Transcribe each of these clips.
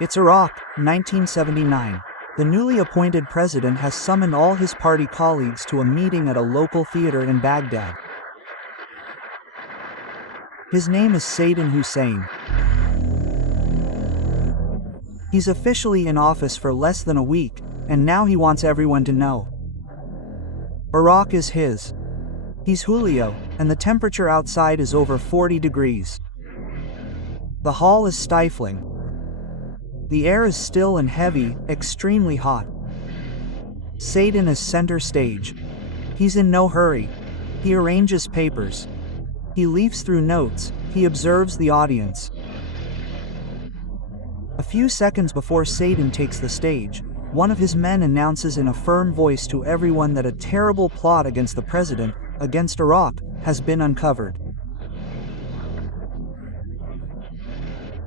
It's Iraq, 1979. The newly appointed president has summoned all his party colleagues to a meeting at a local theater in Baghdad. His name is Saddam Hussein. He's officially in office for less than a week, and now he wants everyone to know. Iraq is his. He's Julio, and the temperature outside is over 40 degrees. The hall is stifling. The air is still and heavy, extremely hot. Saddam is center stage. He's in no hurry. He arranges papers. He leafs through notes. He observes the audience. A few seconds before Saddam takes the stage, one of his men announces in a firm voice to everyone that a terrible plot against the president, against Iraq, has been uncovered.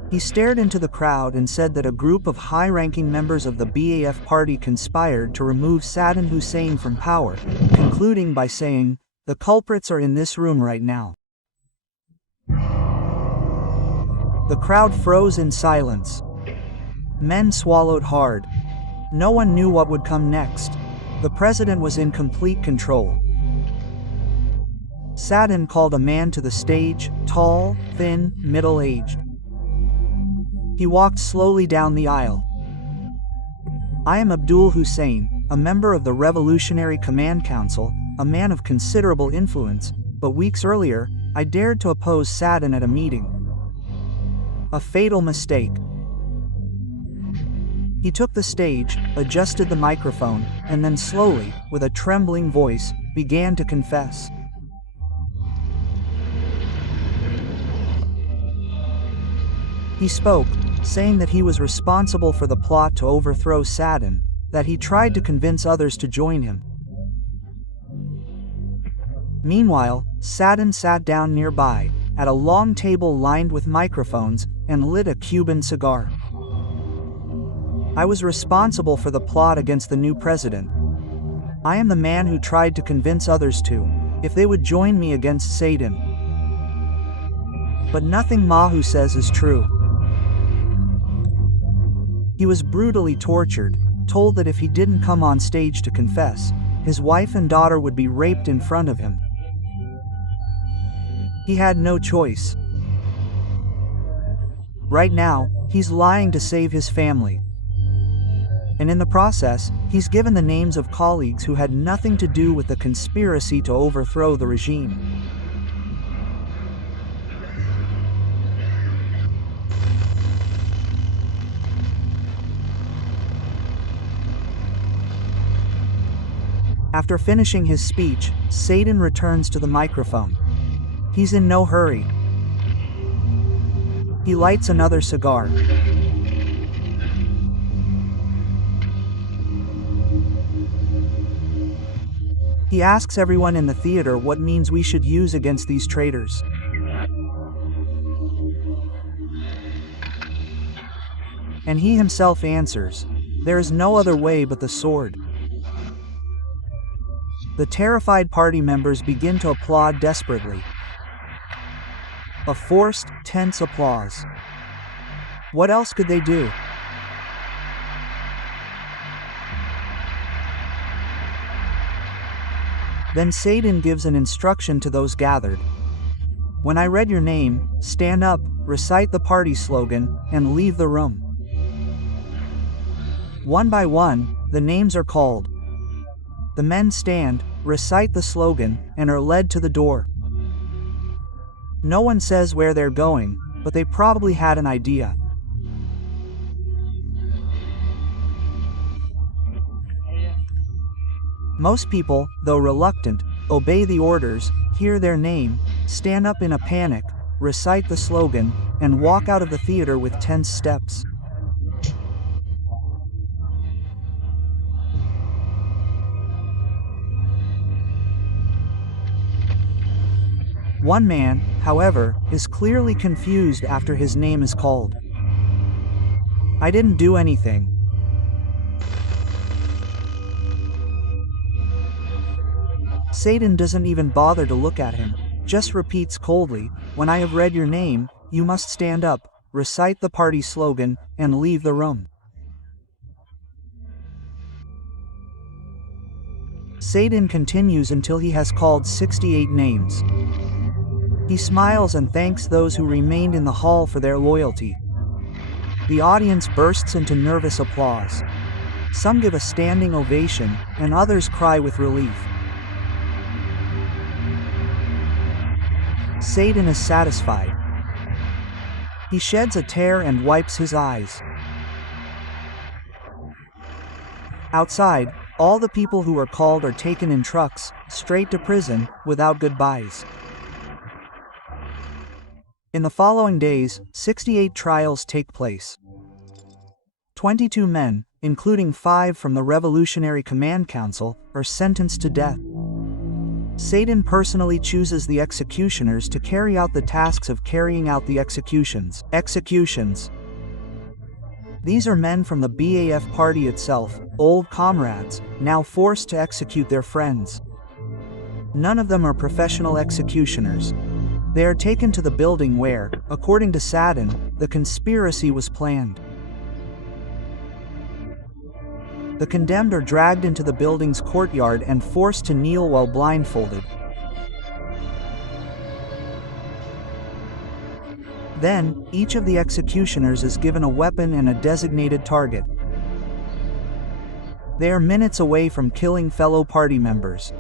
He stared into the crowd and said that a group of high-ranking members of the Ba'ath party conspired to remove Saddam Hussein from power, concluding by saying, "The culprits are in this room right now." The crowd froze in silence. Men swallowed hard. No one knew what would come next. The president was in complete control. Saddam called a man to the stage, tall, thin, middle-aged. He walked slowly down the aisle. "I am Abdul Hussein, a member of the Revolutionary Command Council, a man of considerable influence, but weeks earlier, I dared to oppose Saddam at a meeting. A fatal mistake." He took the stage, adjusted the microphone, and then slowly, with a trembling voice, began to confess. He spoke, saying that he was responsible for the plot to overthrow Saddam, that he tried to convince others to join him. Meanwhile, Saddam sat down nearby, at a long table lined with microphones, and lit a Cuban cigar. "I was responsible for the plot against the new president. I am the man who tried to convince others to, if they would join me against Saddam. But nothing Mahu says is true." He was brutally tortured, told that if he didn't come on stage to confess, his wife and daughter would be raped in front of him. He had no choice. Right now, he's lying to save his family. And in the process, he's given the names of colleagues who had nothing to do with the conspiracy to overthrow the regime. After finishing his speech, Saddam returns to the microphone. He's in no hurry. He lights another cigar. He asks everyone in the theater what means we should use against these traitors. And he himself answers, "There is no other way but the sword." The terrified party members begin to applaud desperately. A forced, tense applause. What else could they do? Then Saddam gives an instruction to those gathered. "When I read your name, stand up, recite the party slogan, and leave the room." One by one, the names are called. The men stand, recite the slogan, and are led to the door. No one says where they're going, but they probably had an idea. Most people, though reluctant, obey the orders, hear their name, stand up in a panic, recite the slogan, and walk out of the theater with tense steps. One man, however, is clearly confused after his name is called. "I didn't do anything." Saddam doesn't even bother to look at him, just repeats coldly, "When I have read your name, you must stand up, recite the party slogan, and leave the room. Saddam continues until he has called 68 names. He smiles and thanks those who remained in the hall for their loyalty. The audience bursts into nervous applause. Some give a standing ovation, and others cry with relief. Saddam is satisfied. He sheds a tear and wipes his eyes. Outside, all the people who are called are taken in trucks, straight to prison, without goodbyes. In the following days, 68 trials take place. 22 men, including 5 from the Revolutionary Command Council, are sentenced to death. Saddam personally chooses the executioners to carry out the tasks of carrying out the executions. These are men from the BAF party itself, old comrades, now forced to execute their friends. None of them are professional executioners. They are taken to the building where, according to Saddam, the conspiracy was planned. The condemned are dragged into the building's courtyard and forced to kneel while blindfolded. Then, each of the executioners is given a weapon and a designated target. They are minutes away from killing fellow party members.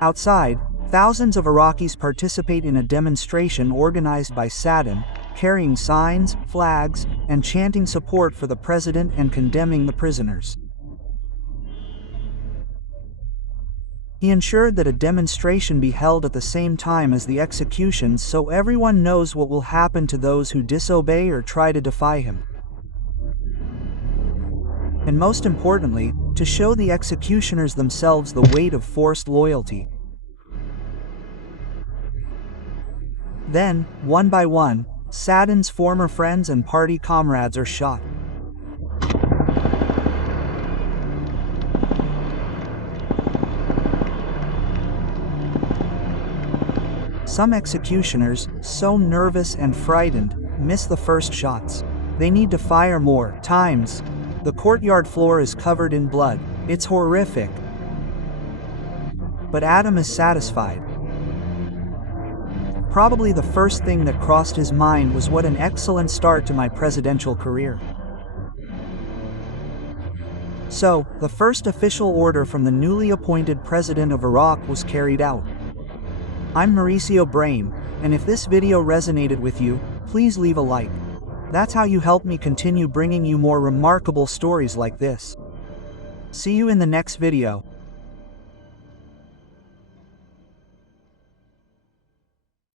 Outside, thousands of Iraqis participate in a demonstration organized by Saddam, carrying signs, flags, and chanting support for the president and condemning the prisoners. He ensured that a demonstration be held at the same time as the executions so everyone knows what will happen to those who disobey or try to defy him. And most importantly, to show the executioners themselves the weight of forced loyalty. Then, one by one, Saddam's former friends and party comrades are shot. Some executioners, so nervous and frightened, miss the first shots. They need to fire more times. The courtyard floor is covered in blood. It's horrific. But Adam is satisfied. Probably the first thing that crossed his mind was what an excellent start to my presidential career. So, the first official order from the newly appointed president of Iraq was carried out. I'm Mauricio Brame, and if this video resonated with you, please leave a like. That's how you help me continue bringing you more remarkable stories like this. See you in the next video.